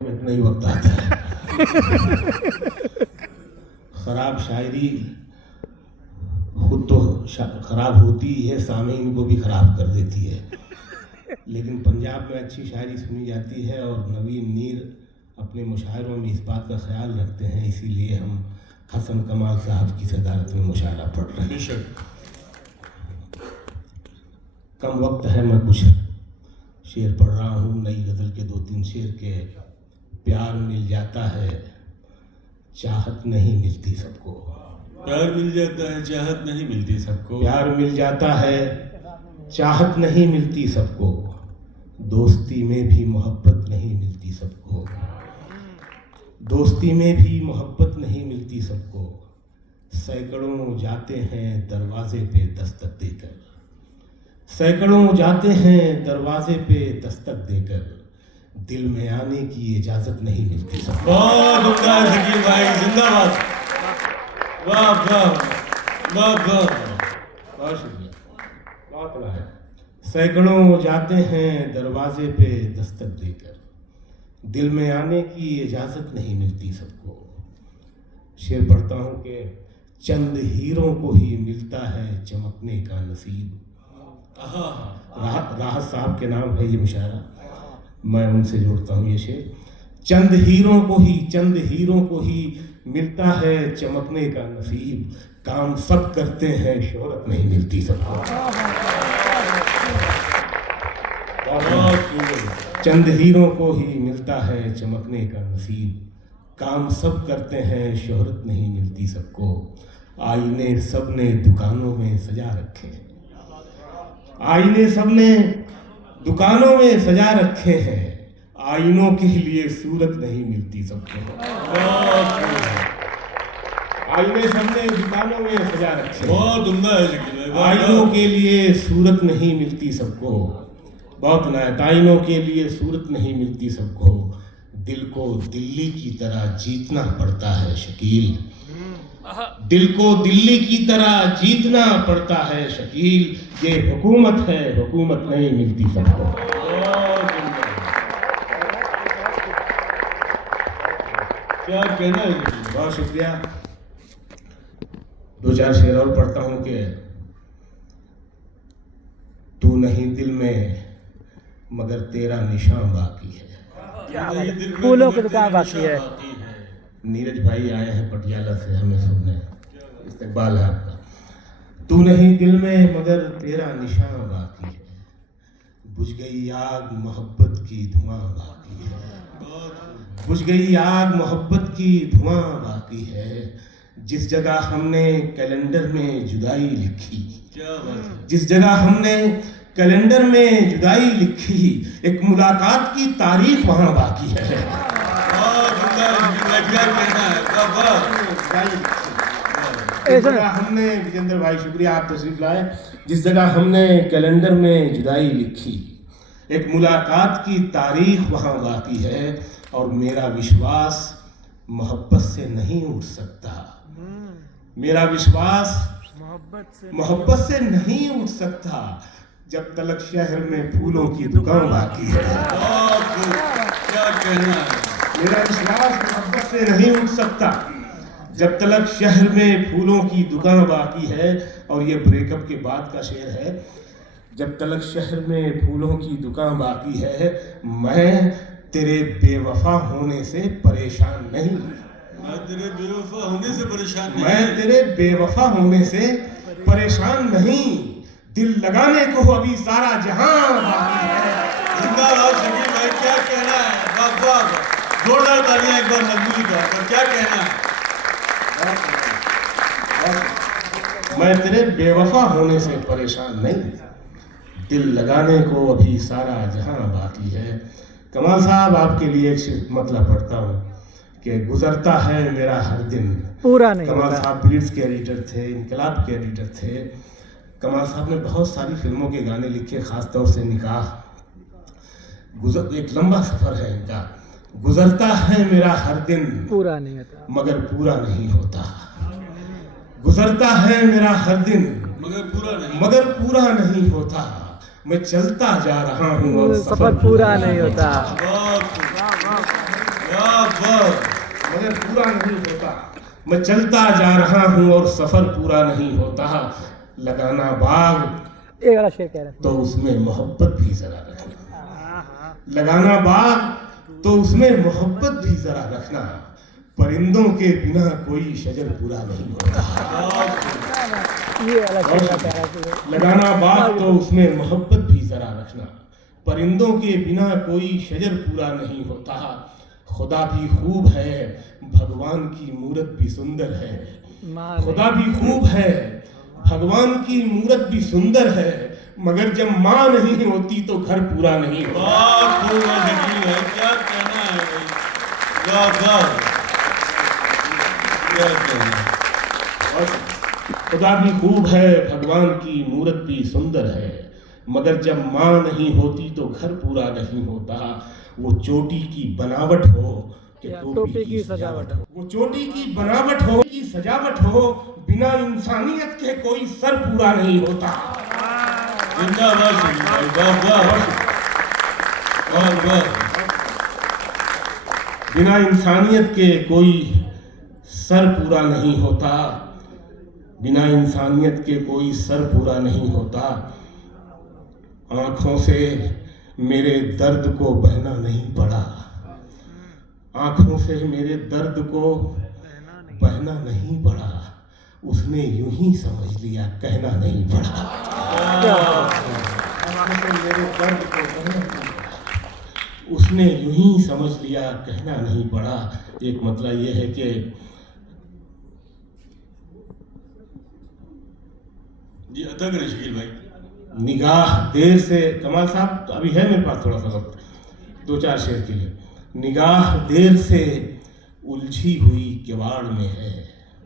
इतना ही वक्त आता है। खराब शायरी खुद तो खराब होती ही है, सामीन को भी खराब कर देती है। लेकिन पंजाब में अच्छी शायरी सुनी जाती है और नवीन नीर अपने मुशायरों में इस बात का ख्याल रखते हैं, इसीलिए हम हसन कमाल साहब की सदारत में मुशायरा पढ़ रहे हैं। कम वक्त है, मैं कुछ शेर पढ़ रहा हूँ, नई गज़ल के 2-3 शेर के। प्यार मिल जाता है, चाहत नहीं मिलती सबको। प्यार मिल जाता है, चाहत नहीं मिलती सबको। प्यार मिल जाता है, चाहत नहीं मिलती सबको। दोस्ती में भी मोहब्बत नहीं मिलती सबको। दोस्ती में भी मोहब्बत नहीं मिलती सबको। सैकड़ों जाते हैं दरवाजे पे दस्तक देकर। सैकड़ों जाते हैं दरवाजे पे दस्तक देकर। दिल में आने की इजाजत नहीं मिलती सबको। बहुत उम्दा शकील भाई, जिंदाबाद। वाह वाह वाह वाह, बहुत शुक्रिया, बहुत बड़ा है। सैकड़ों जाते हैं दरवाजे पे दस्तक देकर। दिल में आने की इजाजत नहीं मिलती सबको। शेर पढ़ता हूँ कि चंद हीरों को ही मिलता है चमकने का नसीब। राहत साहब के नाम है ये मुशायरा, मैं उनसे जोड़ता हूँ ये शेर। चंद हीरों को ही मिलता है चमकने का नसीब। काम सब करते हैं, शोहरत नहीं मिलती सबको। चंद हीरों को ही मिलता है चमकने का नसीब। काम सब करते हैं, शोहरत नहीं मिलती सबको। आईने सबने दुकानों में सजा रखे। आईने सबने दुकानों में सजा रखे हैं। आईनों के लिए सूरत नहीं मिलती सबको। आईने सबने दुकानों में सजा रखे। बहुत उम्दा है शकील भाई। आईनों के लिए सूरत नहीं मिलती सबको। बहुत नायत। आईनों के लिए सूरत नहीं मिलती सबको। दिल को दिल्ली की तरह जीतना पड़ता है शकील। दिल को दिल्ली की तरह जीतना पड़ता है शकील। ये हुकूमत है, हुकूमत नहीं मिलती सबको। क्या कहना है? बहुत शुक्रिया। 2-4 शेर और पढ़ता हूँ कि तू नहीं दिल में मगर तेरा निशान बाकी है। फूलों की दुकान बाकी है। नीरज भाई आए हैं पटियाला से हमें सुनने, इस्तकबाल है आपका। तू नहीं दिल में मगर तेरा निशान बाकी है। बुझ गई आग मोहब्बत की धुआं बाकी है। बुझ गई आग मोहब्बत की धुआं बाकी है। जिस जगह हमने कैलेंडर में जुदाई लिखी। क्या बात है। जिस जगह हमने कैलेंडर में जुदाई लिखी, एक मुलाकात की तारीख वहां बाकी है। क्या कहना है? जिस जगह हमने, विजेंद्र भाई शुक्रिया आप तशरीफ लाए। जिस जगह हमने कैलेंडर में जुदाई लिखी, एक मुलाकात की तारीख वहां बाकी है। और मेरा विश्वास मोहब्बत से नहीं उठ सकता। मेरा विश्वास मोहब्बत से नहीं उठ सकता जब तलक शहर में फूलों की दुकान बाकी है। क्या कहना है? मेरा विश्वास मोहब्बत से नहीं उठ सकता जब तलक शहर में फूलों की दुकान बाकी है। और ये ब्रेकअप के बाद का शेर है। जब तलक शहर में फूलों की दुकान बाकी है, मैं तेरे बेवफा होने से परेशान नहीं। मैं तेरे बेवफा होने से परेशान नहीं। मैं तेरे बेवफा होने से परेशान नहीं। दिल लगाने को अभी सारा जहां बाकी है। जिंदाबाद शकील भाई, क्या कहना है? वाह वाह, जोरदार तालियां एक बार मजबूती का। और क्या कहना है? मैं तेरे बेवफा होने से परेशान नहीं। दिल लगाने को अभी सारा जहां बाकी है। कमाल साहब आपके लिए एक मतलब पढ़ता हूँ कि गुजरता है मेरा हर दिन। पूरा नहीं। कमाल साहब ब्लिट्ज के एडिटर थे, इनकलाब के एडिटर थे। कमाल साहब ने बहुत सारी फिल्मों के गाने लिखे, खासतौर से निकाह। एक लंबा सफर है इनका। गुजरता है मेरा हर दिन, पूरा नहीं होता मगर पूरा नहीं होता। गुजरता है मेरा हर दिन, मगर पूरा नहीं होता। मैं चलता जा रहा हूँ और सफर पूरा नहीं होता। वाह वाह मगर पूरा नहीं होता। मैं चलता जा रहा हूँ और सफर पूरा नहीं होता। लगाना बाग ये वाला शेर कह रहे तो उसमें मोहब्बत भी जरा रखना। लगाना बाग तो उसमें मोहब्बत भी जरा रखना। परिंदों के बिना कोई शजर पूरा नहीं होता। हैं। ये वाला शेर कह रहा है। लगाना बाग तो उसमें मोहब्बत भी जरा रखना। परिंदों के बिना कोई शजर पूरा नहीं होता। खुदा भी खूब है, भगवान की मूरत भी सुंदर है। माँ खुदा भी खूब है, भगवान की मूरत भी सुंदर है। मगर जब माँ नहीं होती तो घर पूरा नहीं होता। वाह खूब है शकील भाई, क्या कहना है भाई, वाह वाह, क्या कहना है। और खुदा भी खूब है, भगवान की मूरत भी सुंदर है। मगर जब माँ नहीं होती तो घर पूरा नहीं होता। वो चोटी की बनावट हो कि या टोपी की सजावट हो। वो चोटी की बनावट हो की सजावट हो, बिना इंसानियत के कोई सर पूरा नहीं होता। जिंदाबाद शकील भाई, वाह वाह वाह वाह। बिना इंसानियत के कोई सर पूरा नहीं होता। बिना इंसानियत के कोई सर पूरा नहीं होता। आंखों से मेरे दर्द को बहना नहीं पड़ा। आंखों से मेरे दर्द को बहना नहीं पड़ा। उसने यूं ही समझ लिया, कहना नहीं पड़ा। आंखों से मेरे दर्द को बहना नहीं पड़ा। उसने यूं ही समझ लिया, कहना नहीं पड़ा। एक मतलब यह है कि जी अदा करें शकील भाई। निगाह देर से, कमाल साहब तो अभी है मेरे पास थोड़ा सा वक्त, 2-4 शेर के लिए। निगाह देर से उलझी हुई किवाड़ में है।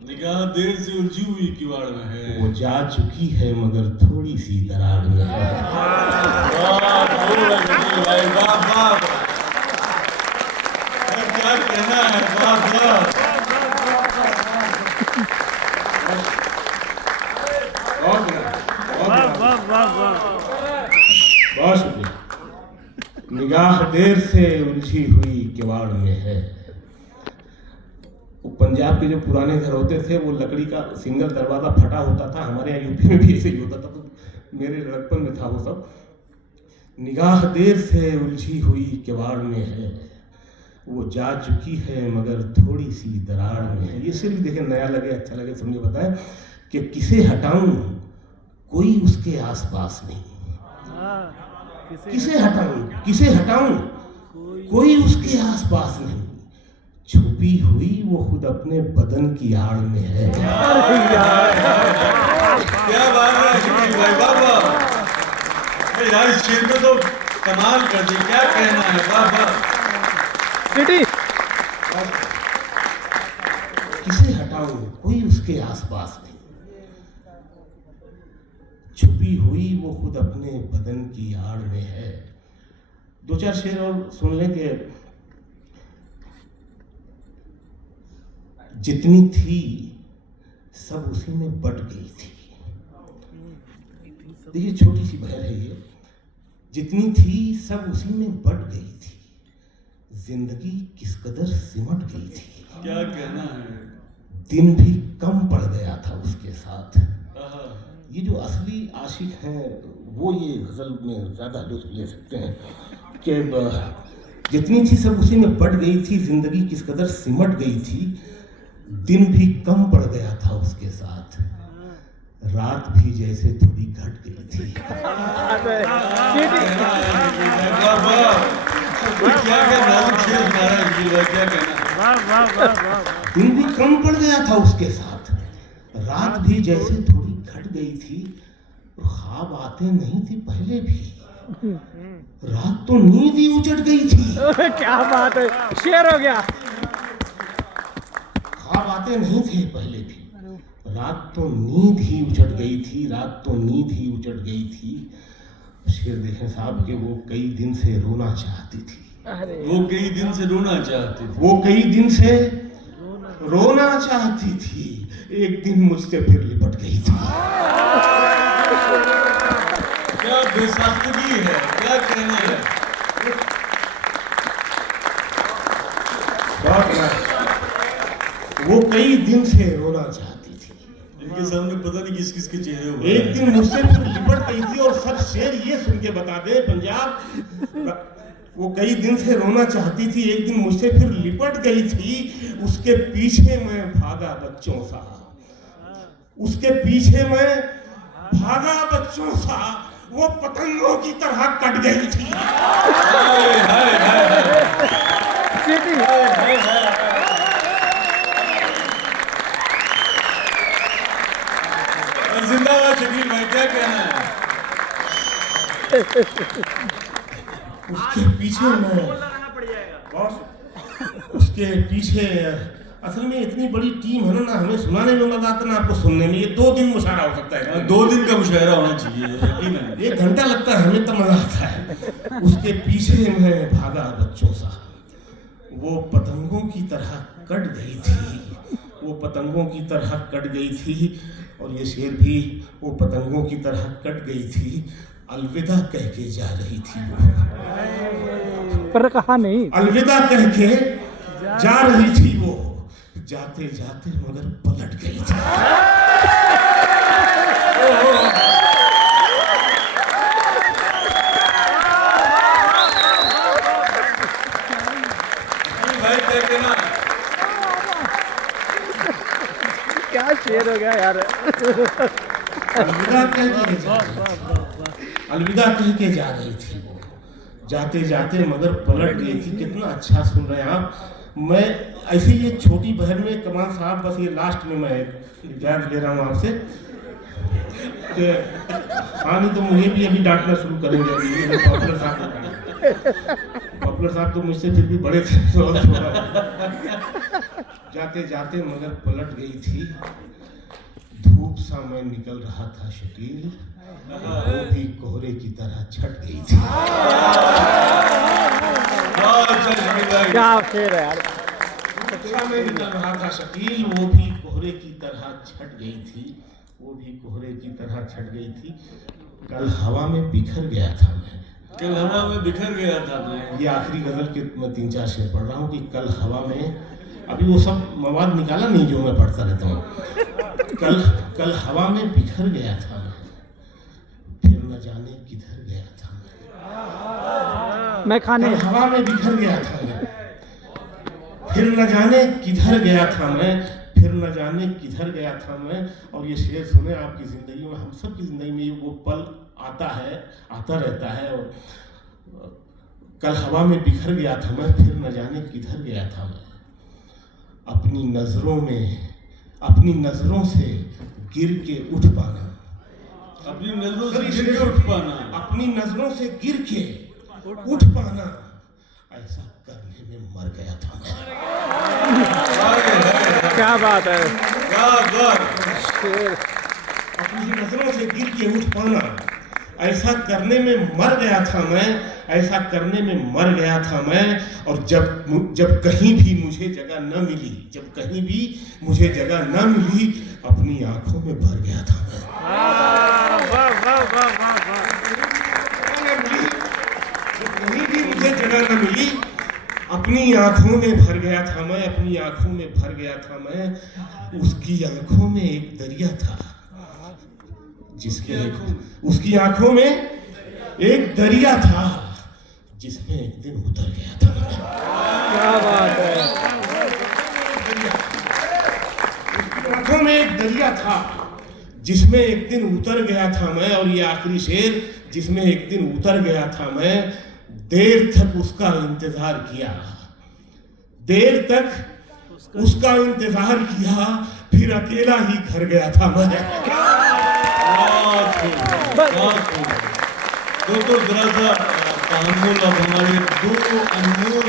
निगाह देर से उलझी हुई किवाड़ में है। वो जा चुकी है मगर थोड़ी सी दरार में है। वाह खूब है शकील भाई, वाह वाह, अरे क्या कहना है, वाह वाह। बहुत शुक्रिया। निगाह देर से उलझी हुई किवाड़ में है। वो पंजाब के जो पुराने घर होते थे, वो लकड़ी का सिंगल दरवाजा फटा होता था। हमारे यहाँ यूपी में भी ऐसे ही होता था, तो मेरे लड़कपन में था वो सब। निगाह देर से उलझी हुई किवाड़ में है। वो जा चुकी है मगर थोड़ी सी दरार में है। ये सिर्फ देखे नया लगे, अच्छा लगे, समझे बताएं कि किसे हटाऊं कोई उसके आसपास नहीं। किसे हटाऊं कोई उसके आसपास नहीं। छुपी हुई वो खुद अपने बदन की आड़ में है। क्या बात है शकील भाई, वाह वाह। अरे यार इस शेर में तो कमाल कर दी, क्या कहना है, वाह वाह। सिटी किसे हटाऊं कोई उसके आसपास नहीं। छुपी हुई वो खुद अपने बदन की आड़ में है। 2-4 शेर और सुन लें कि जितनी थी सब उसी में बट गई थी। देखिए छोटी सी बहर है ये। जितनी थी सब उसी में बट गई थी। जिंदगी किस कदर सिमट गई थी। क्या कहना है। दिन भी कम पड़ गया था उसके साथ। आहा। ये जो असली आशिक हैं वो ये गज़ल में ज़्यादा लुत्फ़ ले सकते हैं कि जितनी थी सब उसी में बढ़ गई थी। ज़िंदगी किस कदर सिमट गई थी। दिन भी कम पड़ गया था उसके साथ। रात भी जैसे थोड़ी घट गई थी। वाह वाह, क्या कहना है, शेर सुना रहा है शकील भाई, क्या कहना है। दिन भी कम पड़ गया था उसके साथ। रात भी जैसे थोड़ी घट गई थी। और ख्वाब आते नहीं थे पहले भी। रात तो नींद ही उचट गई थी। क्या बात है, शेर हो गया। ख्वाब आते नहीं थे पहले भी। रात तो नींद ही उचट गई थी। रात तो नींद ही उचट गई थी। शेर देखें साहब कि वो कई दिन से रोना चाहती थी। वो कई दिन से रोना चाहती थी। वो कई दिन से रोना चाहती थी। एक दिन मुझसे फिर लिपट गई थी। क्या बेसाख्तगी है, क्या कहना है। बहुत नाच। वो कई दिन से रोना चाहती थी। इनके सामने पता नहीं किस किस के चेहरे हुए एक दिन मुझसे फिर लिपट गई थी। और सब शेर ये सुन के बता दे पंजाब, वो कई दिन से रोना चाहती थी, एक दिन मुझसे फिर लिपट गई थी। उसके पीछे मैं भागा बच्चों सा, उसके पीछे मैं भागा बच्चों सा, वो पतंगों की तरह कट गई थी। हाय हाय हाय चीटी हाय हाय। और जिंदाबाद शकील भाई, क्या कहना है? उसके पीछे मैं बॉस, उसके पीछे असल में इतनी बड़ी टीम है ना हमें सुनाने में मजा आता ना आपको सुनने में। ये 2 दिन मुशायरा हो सकता है, 2 दिन का मुशायरा होना चाहिए, यकीन है। 1 घंटा लगता है हमें, तो मजा आता है। उसके पीछे मैं भागा बच्चों सा, वो पतंगों की तरह कट गई थी, वो पतंगों की तरह कट गई थी। और ये शेर भी, वो पतंगों की तरह कट गई थी, अलविदा कह के जा रही थी वो, पर कहा नहीं, अलविदा कह के जा रही थी वो, जाते जाते मगर पलट गई थी। भाई क्या कहना? क्या शेर हो गया यार। अलविदा कह के जा रही थी, अलविदा कह के जा रही थी वो, जाते जाते मगर पलट गई थी। कितना अच्छा सुन रहे हैं आप। मैं ऐसी ये छोटी बहन में कमाल साहब, बस ये लास्ट में मैं हिदायत ले रहा हूँ आपसे कि हाँ, नहीं तो मुझे भी अभी डांटना शुरू करेंगे। अभी पॉपुलर साहब को डांटना, पॉपुलर साहब तो मुझसे फिर भी बड़े थे, तो जाते जाते मगर पलट गई थी। धूप सा मैं निकल रहा था शकील, वो भी कोहरे की तरह छट गई थी। अच्छा शकील भाई, क्या शेर है यार। धूप सा मैं निकल रहा था शकील, वो भी कोहरे की तरह छट गई थी, वो भी कोहरे की तरह छट गई थी। कल हवा में बिखर गया था मैं, कल हवा में बिखर गया था मैं। ये आखिरी गजल के मैं 3-4 शेर पढ़ रहा हूँ कि कल हवा में, अभी वो सब मवाद निकाला नहीं जो मैं पढ़ता रहता हूँ। कल हवा में बिखर गया था मैं, फिर न जाने किधर गया था मैं खाने कल हवा में बिखर गया था मैं, फिर न जाने किधर गया था मैं, फिर न जाने किधर गया था मैं। और ये शेर सुने, आपकी जिंदगी में, हम सब की जिंदगी में वो पल आता है, आता रहता है। और कल हवा में बिखर गया था मैं, फिर न जाने किधर गया था मैं। अपनी नजरों से गिर के उठ पाना, अपनी नजरों से गिर के उठ पाना, अपनी नजरों से गिर के उठ पाना, ऐसा करने में मर गया था मैं। क्या बात है। क्या बात। शेर अपनी नजरों से गिर के उठ पाना, ऐसा करने में मर गया था मैं, ऐसा करने में मर गया था मैं। और जब कहीं भी मुझे जगह न मिली, जब कहीं भी मुझे जगह न मिली, अपनी आंखों में भर गया था मैं। जब कहीं भी मुझे जगह न मिली, अपनी आंखों में भर गया था मैं, अपनी आंखों में भर गया था मैं। उसकी आंखों में एक दरिया था, उसकी आंखों में एक दरिया था, जिसमें एक दिन उतर गया था मैं। क्या बात है। उसकी आंखों में एक दरिया था, जिसमें एक दिन उतर गया था मैं। और ये आखिरी शेर, जिसमें एक दिन उतर गया था मैं। देर तक उसका इंतजार किया, देर तक उसका इंतजार किया, फिर अकेला ही घर गया था मैं। दोस्तों जरा सा अनमोल, हमारे 2 अनमोल